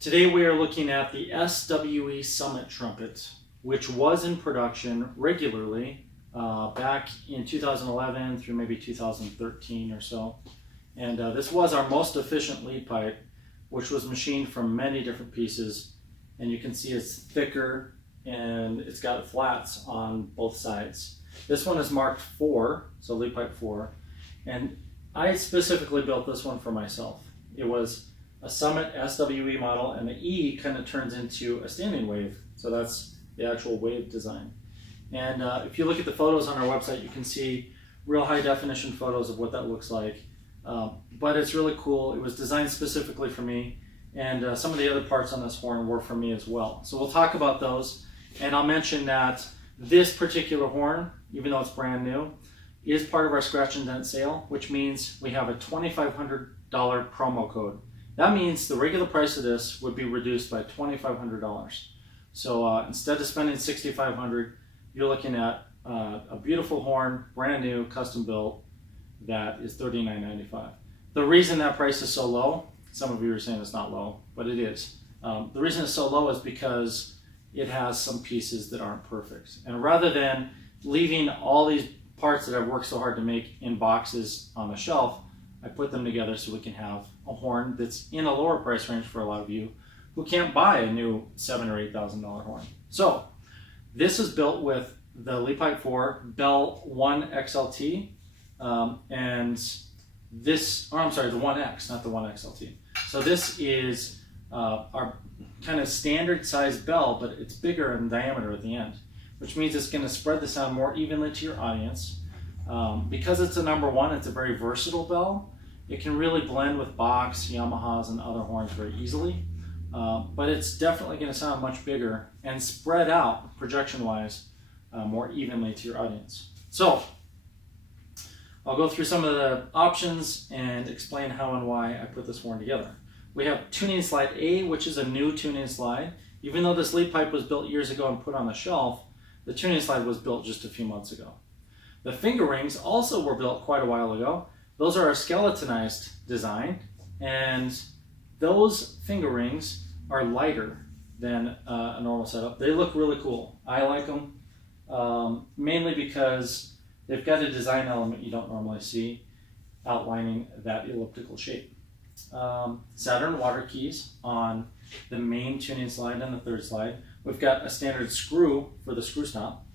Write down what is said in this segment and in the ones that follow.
Today we are looking at the SWE Summit Trumpet, which was in production regularly back in 2011 through maybe 2013 or so. And this was our most efficient lead pipe, which was machined from many different pieces. And you can see it's thicker and it's got flats on both sides. This one is marked 4, so lead pipe 4. And I specifically built this one for myself. It was a Summit SWE model, and the E kind of turns into a standing wave. So that's the actual wave design. And if you look at the photos on our website, you can see real high definition photos of what that looks like. But it's really cool. It was designed specifically for me, and some of the other parts on this horn were for me as well. So we'll talk about those, and I'll mention that this particular horn, even though it's brand new, is part of our scratch and dent sale, which means we have a $2,500 promo code. That means the regular price of this would be reduced by $2,500. So instead of spending $6,500, you're looking at a beautiful horn, brand new, custom built, that is $39.95. The reason that price is so low, some of you are saying it's not low, but it is. The reason it's so low is because it has some pieces that aren't perfect. And rather than leaving all these parts that I've worked so hard to make in boxes on the shelf, I put them together so we can have a horn that's in a lower price range for a lot of you who can't buy a new $7,000 or $8,000 horn. So this is built with the lead pipe 4 Bell 1 XLT, and this, or I'm sorry, the 1X, not the 1 XLT. So this is our kind of standard size bell, but it's bigger in diameter at the end, which means it's going to spread the sound more evenly to your audience. Because it's a number 1, it's a very versatile bell. It can really blend with Box, Yamahas, and other horns very easily. But it's definitely going to sound much bigger and spread out projection-wise more evenly to your audience. So I'll go through some of the options and explain how and why I put this horn together. We have tuning slide A, which is a new tuning slide. Even though this lead pipe was built years ago and put on the shelf, the tuning slide was built just a few months ago. The finger rings also were built quite a while ago. Those are a skeletonized design, and those finger rings are lighter than a normal setup. They look really cool. I like them, mainly because they've got a design element you don't normally see, outlining that elliptical shape. Saturn water keys on the main tuning slide and the third slide. We've got a standard screw for the screw stop,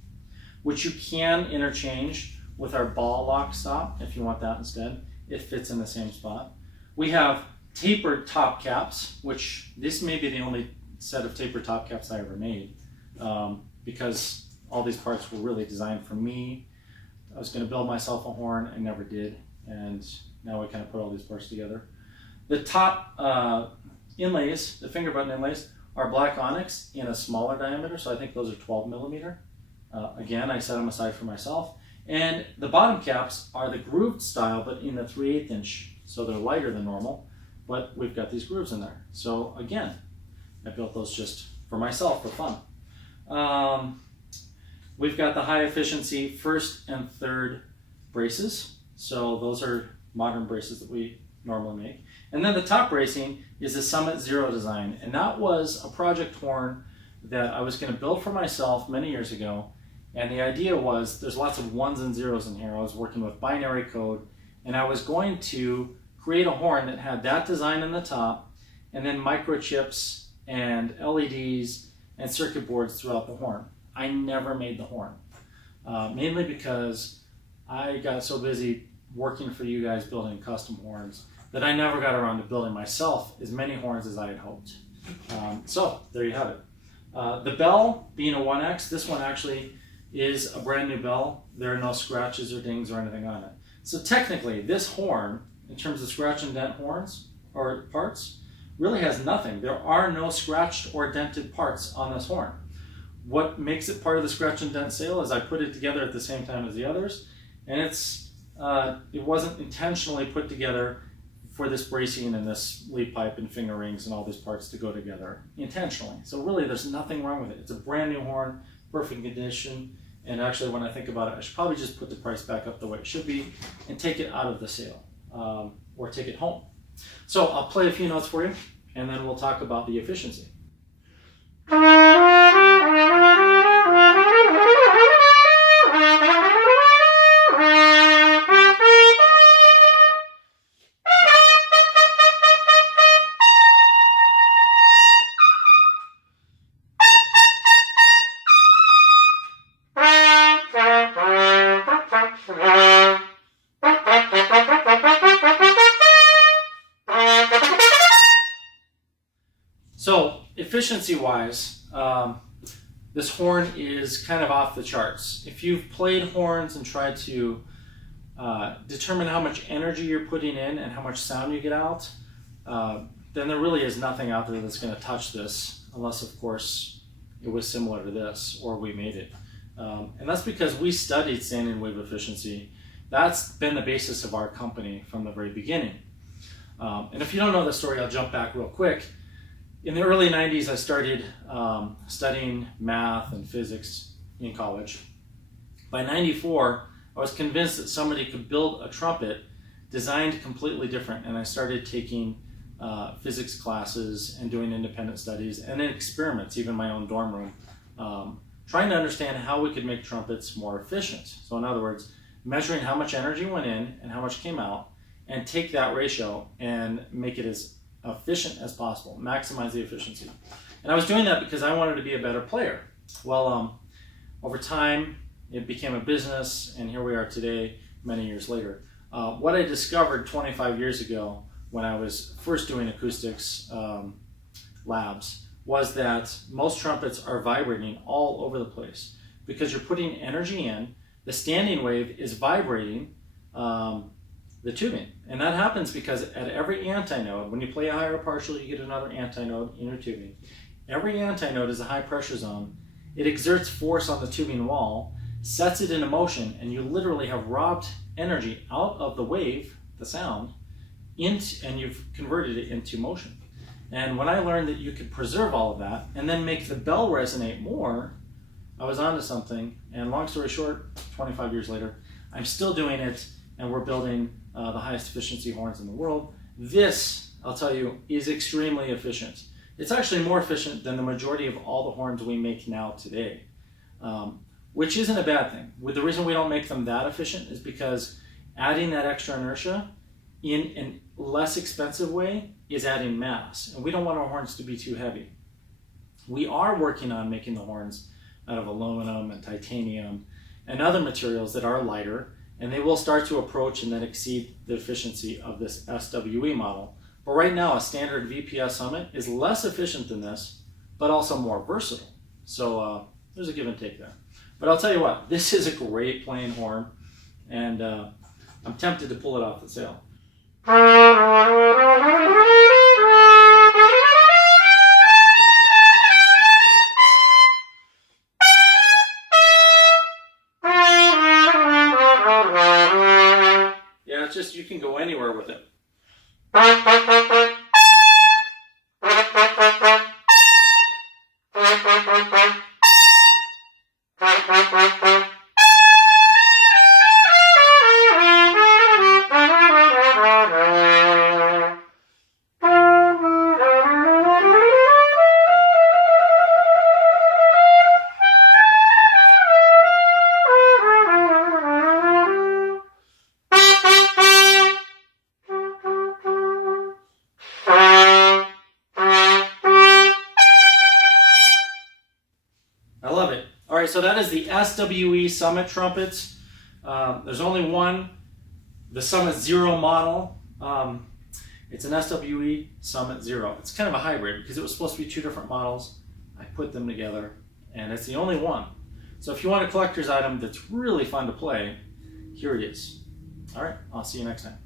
which you can interchange with our ball lock stop if you want that instead. It fits in the same spot. We have tapered top caps, which this may be the only set of tapered top caps I ever made, because all these parts were really designed for me. I was going to build myself a horn, I never did, and now we kind of put all these parts together. The top inlays, the finger button inlays, are black onyx in a smaller diameter, so I think those are 12 millimeter. Again, I set them aside for myself. And the bottom caps are the grooved style, but in the 3/8 inch, so they're lighter than normal, but we've got these grooves in there. So again, I built those just for myself, for fun. We've got the high efficiency first and third braces. So those are modern braces that we normally make. And then the top bracing is a Summit Zero design. And that was a project horn that I was going to build for myself many years ago. And the idea was, there's lots of 1s and 0s in here. I was working with binary code, and I was going to create a horn that had that design in the top, and then microchips and LEDs and circuit boards throughout the horn. I never made the horn, mainly because I got so busy working for you guys building custom horns that I never got around to building myself as many horns as I had hoped. So there you have it. The bell, being a 1X, this one actually is a brand new bell. There are no scratches or dings or anything on it. So technically, this horn, in terms of scratch and dent horns or parts, really has nothing. There are no scratched or dented parts on this horn. What makes it part of the scratch and dent sale is I put it together at the same time as the others, and it wasn't intentionally put together for this bracing and this lead pipe and finger rings and all these parts to go together intentionally. So really, there's nothing wrong with it. It's a brand new horn, perfect condition. And actually, when I think about it, I should probably just put the price back up the way it should be and take it out of the sale, or take it home. So I'll play a few notes for you. and then we'll talk about the efficiency. So efficiency-wise, this horn is kind of off the charts. If you've played horns and tried to determine how much energy you're putting in and how much sound you get out, then there really is nothing out there that's going to touch this, unless of course it was similar to this or we made it. And that's because we studied standing wave efficiency. That's been the basis of our company from the very beginning. And if you don't know the story, I'll jump back real quick. In the early 90s, I started studying math and physics in college. By 94, I was convinced that somebody could build a trumpet designed completely different, and I started taking physics classes and doing independent studies and then experiments, even in my own dorm room, trying to understand how we could make trumpets more efficient. So in other words, measuring how much energy went in and how much came out, and take that ratio and make it as efficient as possible, maximize the efficiency. And I was doing that because I wanted to be a better player. Well, over time, it became a business, and here we are today, many years later. What I discovered 25 years ago when I was first doing acoustics labs was that most trumpets are vibrating all over the place because you're putting energy in. The standing wave is vibrating the tubing. And that happens because at every antinode, when you play a higher partial, you get another antinode in your tubing. Every antinode is a high pressure zone. It exerts force on the tubing wall, sets it into motion, and you literally have robbed energy out of the wave, the sound, and you've converted it into motion. And when I learned that you could preserve all of that and then make the bell resonate more, I was onto something. And long story short, 25 years later, I'm still doing it, and we're building the highest efficiency horns in the world. This, I'll tell you, is extremely efficient. It's actually more efficient than the majority of all the horns we make now today, which isn't a bad thing. The reason we don't make them that efficient is because adding that extra inertia in a less expensive way is adding mass, and we don't want our horns to be too heavy. We are working on making the horns out of aluminum and titanium and other materials that are lighter, and they will start to approach and then exceed the efficiency of this SWE model. But right now, a standard VPS Summit is less efficient than this, but also more versatile. So there's a give and take there. But I'll tell you what, this is a great playing horn, and I'm tempted to pull it off the sale. Yeah, it's just, you can go anywhere with it. I love it. All right, so that is the SWE Summit trumpets. There's only one, the Summit Zero model. It's an SWE Summit Zero. It's kind of a hybrid because it was supposed to be two different models. I put them together, and it's the only one. So if you want a collector's item that's really fun to play, here it is. All right, I'll see you next time.